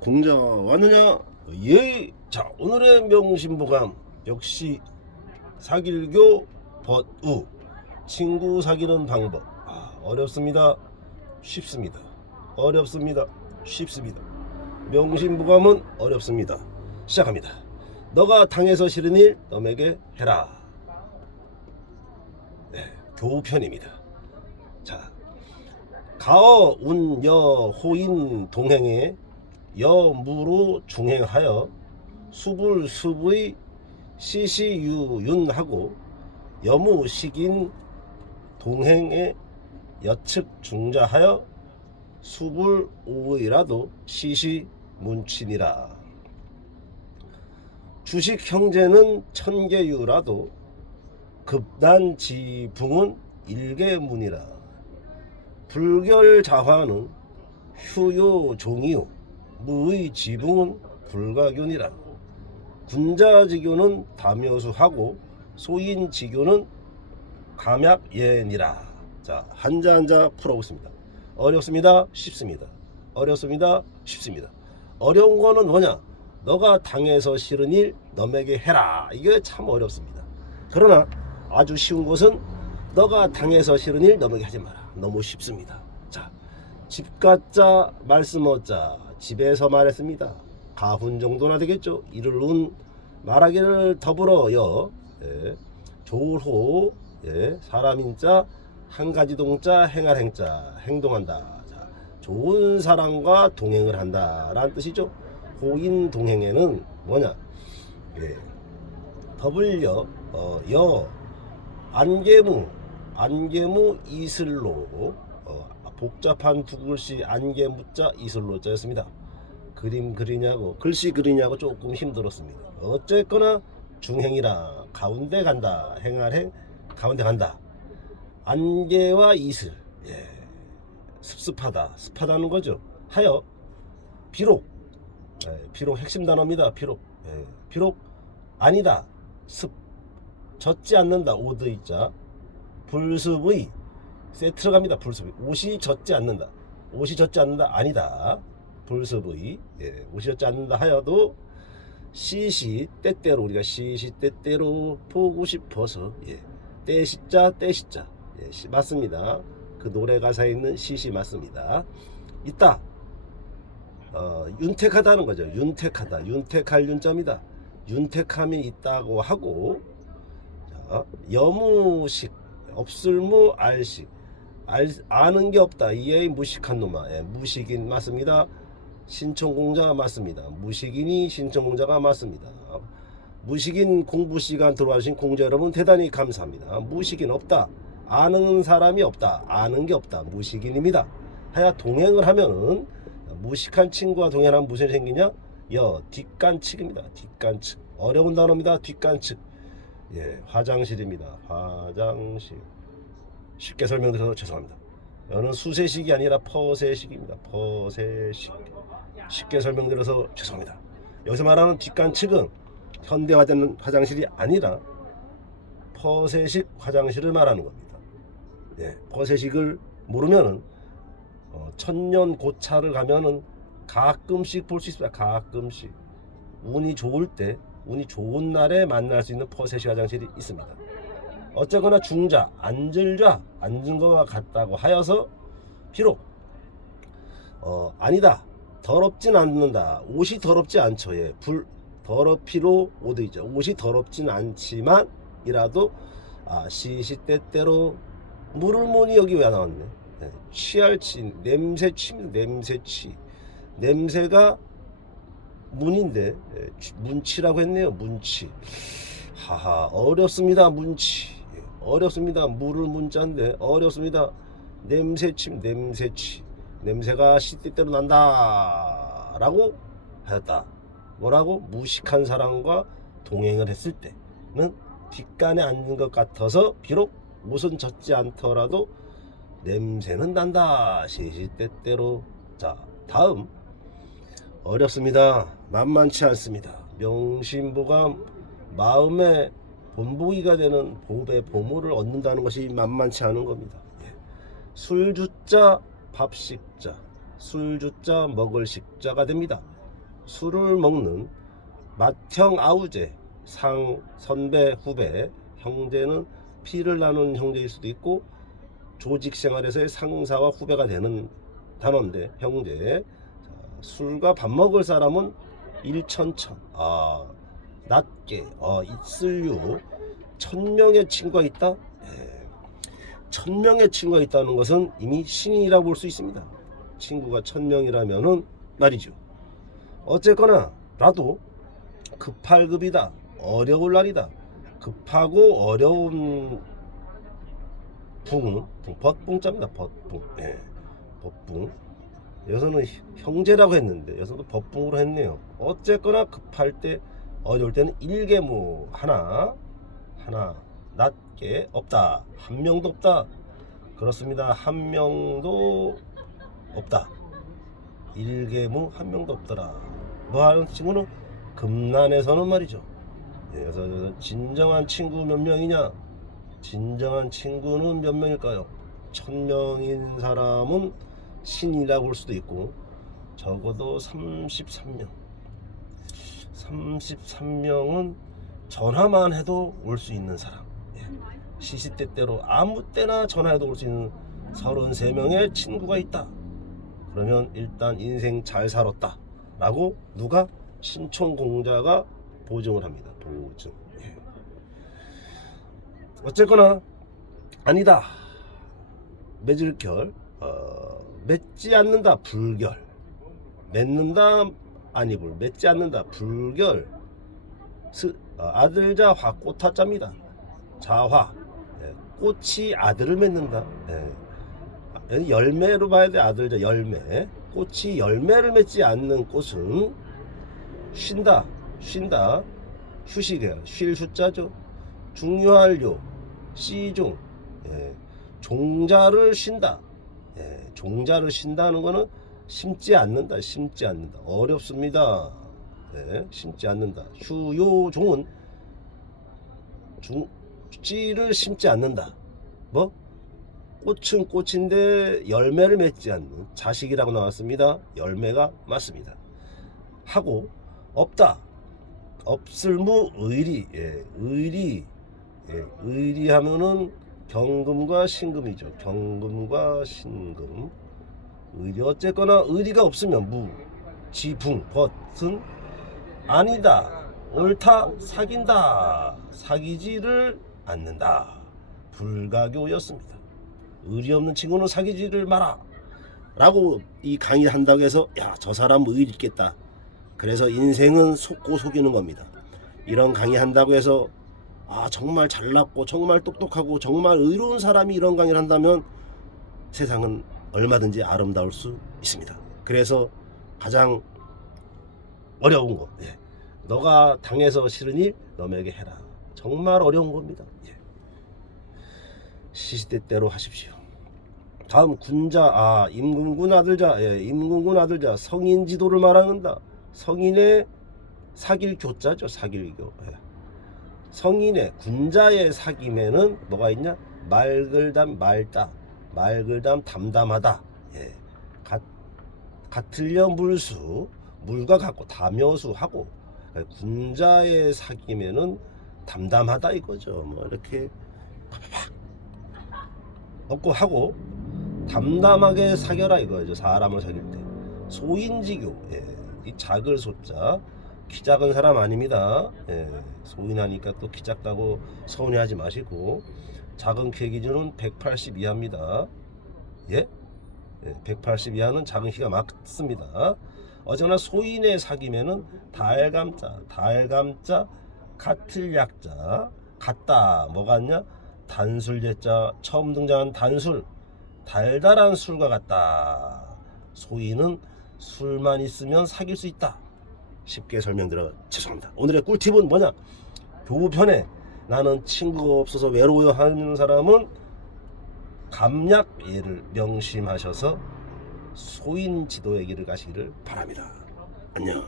공자 왔느냐? 예. 자, 오늘의 명심보감 역시 사길교 벗우 친구 사귀는 방법. 어렵습니다. 쉽습니다. 어렵습니다. 쉽습니다. 명심보감은 어렵습니다. 시작합니다. 너가 당해서 싫은 일 남에게 해라. 네, 교편입니다. 자, 가어 운여 호인 동행에 여무로 중행하여 수불수부의 시시유윤하고 여무식인 동행에 여측 중자하여 수불오의라도 시시문친이라. 주식 형제는 천계유라도 급난지붕은 일계문이라. 불결자화는 휴요종이요 무의 지붕은 불가균이라. 군자지교는 담요수하고 소인지교는 감약예니라. 자, 한자 한자 풀어보겠습니다. 어렵습니다. 쉽습니다. 어렵습니다. 쉽습니다. 어려운 거는 뭐냐? 너가 당해서 싫은 일 남에게 해라. 이게 참 어렵습니다. 그러나 아주 쉬운 것은 너가 당해서 싫은 일 남에게 하지 마라. 너무 쉽습니다. 자, 집가자 말씀 어자 집에서 말했습니다. 가훈 정도나 되겠죠. 이를 운 말하기를 더불어요. 예. 조울호 예. 사람인자 한가지 동자 행할 행자 행동한다. 자, 좋은 사람과 동행을 한다 라는 뜻이죠. 호인 동행에는 뭐냐? 예. 더블여 여 안개무 이슬로 복잡한 두 글씨 안개무자 이슬로자였습니다. 그림 그리냐고 글씨 그리냐고 조금 힘들었습니다. 어쨌거나 중행이라 가운데 간다. 행할 가운데 간다. 안개와 이슬 예. 습하다는 거죠. 하여 비록 비록 핵심 단어입니다. 비록 아니다. 젖지 않는다. 오드이자 불습의 세트로 갑니다. 불습의 옷이 젖지 않는다. 아니다. 불습의 옷이 젖지 않는다 하여도 시시 때때로 우리가 시시 때때로 보고 싶어서 때시자 맞습니다. 그 노래 가사에 있는 시시 맞습니다. 있다. 윤택하다는 거죠. 윤택할 윤자입니다. 윤택함이 있다고 하고 자, 여무식 없을무 알식 아는 게 없다. 이에 무식한 놈아. 무식인 맞습니다. 신청공자가 맞습니다. 무식인이 신청공자가 맞습니다. 무식인 공부시간 들어와주신 공자 여러분 대단히 감사합니다. 무식인 없다. 아는 사람이 없다. 아는 게 없다. 무식인입니다. 하여 동행을 하면은 무식한 친구와 동행하면 무슨 일이 생기냐? 뒷간측입니다. 뒷간측. 어려운 단어입니다. 뒷간측. 예, 화장실입니다. 화장실. 쉽게 설명드려서 죄송합니다. 여는 수세식이 아니라 퍼세식입니다. 퍼세식. 쉽게 설명드려서 죄송합니다. 여기서 말하는 뒷간측은 현대화된 화장실이 아니라 퍼세식 화장실을 말하는 겁니다. 예, 퍼세식을 모르면은 천년 고차를 가면은 가끔씩 볼 수 있습니다. 가끔씩 운이 좋을 때, 운이 좋은 날에 만날 수 있는 퍼세식 화장실이 있습니다. 어쨌거나 중자, 앉은 것과 같다고 하여서 비록 아니다. 더럽진 않는다. 옷이 더럽지 않죠. 예, 더럽히로 오드이죠. 옷이 더럽진 않지만 이라도 시시때때로 물을 모니 여기 왜 나왔네. 취할치 냄새취입니다. 냄새가 문인데 문치라고 했네요. 문치. 하하 어렵습니다. 문치 어렵습니다. 물을 문자인데 어렵습니다. 냄새취 냄새가 시때때로 난다 라고 하였다. 뭐라고? 무식한 사람과 동행을 했을 때는 뒷간에 앉는 것 같아서 비록 옷은 젖지 않더라도 냄새는 난다. 시시때때로. 자, 다음 어렵습니다. 만만치 않습니다. 명심보감 마음의 본보기가 되는 보배 보물을 얻는다는 것이 만만치 않은 겁니다. 술주자 밥식자 술주자 먹을 식자가 됩니다. 술을 먹는 맏형 아우제, 상, 선배, 후배, 형제는 피를 나누는 형제일 수도 있고 조직 생활에서의 상사와 후배가 되는 단어인데 형제. 자, 술과 밥 먹을 사람은 일천천. 낮게 있을유. 1000명의 친구가 있다. 1000명의 친구가 있다는 것은 이미 신이라고 볼 수 있습니다. 친구가 1000명이라면은 말이죠. 어쨌거나 나도 급할급이다. 어려울 날이다. 급하고 어려운 붕은 벗붕자입니다. 벗붕. 벗붕. 여기서는 형제라고 했는데 여기서도 벗붕으로 했네요. 어쨌거나 급할 때 어려울 때는 일개무 하나 낮게 없다. 한 명도 없다. 그렇습니다. 한 명도 없다. 일개무 한 명도 없더라. 뭐 하는 친구는 금난에서는 말이죠. 그래서 진정한 친구 몇 명이냐? 진정한 친구는 몇 명일까요? 1000명인 사람은 신이라고 볼 수도 있고 적어도 33명. 33명은 전화만 해도 올 수 있는 사람. 시시때때로 아무 때나 전화해도 올 수 있는 33명의 친구가 있다. 그러면 일단 인생 잘 살았다 라고 누가? 신촌공자가 보증을 합니다. 보증. 어쨌거나 아니다. 맺을 결 맺지 않는다. 불결. 맺는다. 아니불. 맺지 않는다. 불결. 아들자 화 꽃화자입니다. 자화. 꽃이 아들을 맺는다. 열매로 봐야 돼. 아들자 열매. 꽃이 열매를 맺지 않는 꽃은 쉰다. 쉰다. 휴식이야. 쉴 숫자죠. 중요할요. 시중. 종자를 쉰다. 종자를 쉰다는 거는 심지 않는다. 심지 않는다. 어렵습니다. 심지 않는다. 휴요종은 씨를 심지 않는다. 뭐? 꽃은 꽃인데 열매를 맺지 않는 자식이라고 나왔습니다. 열매가 맞습니다. 하고 없다. 없을무 의리. 의리하면은 경금과 신금이죠. 경금과 신금. 의리. 어쨌거나 의리가 없으면 무, 지붕, 벗은 아니다. 옳다. 사귄다. 사귀지를 않는다. 불가교였습니다. 의리 없는 친구는 사귀지를 마라 라고 이 강의 한다고 해서 야, 저 사람 의리 있겠다. 그래서 인생은 속고 속이는 겁니다. 이런 강의 한다고 해서 정말 잘났고 정말 똑똑하고 정말 의로운 사람이 이런 강의를 한다면 세상은 얼마든지 아름다울 수 있습니다. 그래서 가장 어려운 거, 너가 당해서 싫은 일 너에게 해라. 정말 어려운 겁니다. 시시때때로 하십시오. 다음 군자. 임금군 아들자. 임금군 아들자. 성인 지도를 말하는다. 성인의 사귈 교자죠. 사귈교. 성인의 군자의 사귐에는 뭐가 있냐? 말글담 말다. 말글담 담담하다. 같을려 물수. 물과 같고 다묘수하고. 군자의 사귐에는 담담하다 이거죠. 뭐 이렇게 팍팍 먹고 하고 담담하게 사겨라 이거죠. 사람을 사귈 때. 소인지교. 이 작을 소자. 키 작은 사람 아닙니다. 소인하니까 또 키 작다고 서운해하지 마시고 작은 키 기준은 180 이하입니다. 180 이하는 작은 키가 맞습니다. 어쨌거나 소인의 사귐에는 달감자, 같을 약자, 같다. 뭐 같냐? 단술제자. 처음 등장한 단술. 달달한 술과 같다. 소인은 술만 있으면 사귈 수 있다. 쉽게 설명드려 죄송합니다. 오늘의 꿀팁은 뭐냐? 교부편에 나는 친구가 없어서 외로워하는 사람은 감약예를 명심하셔서 소인 지도의 길을 가시기를 바랍니다. 안녕.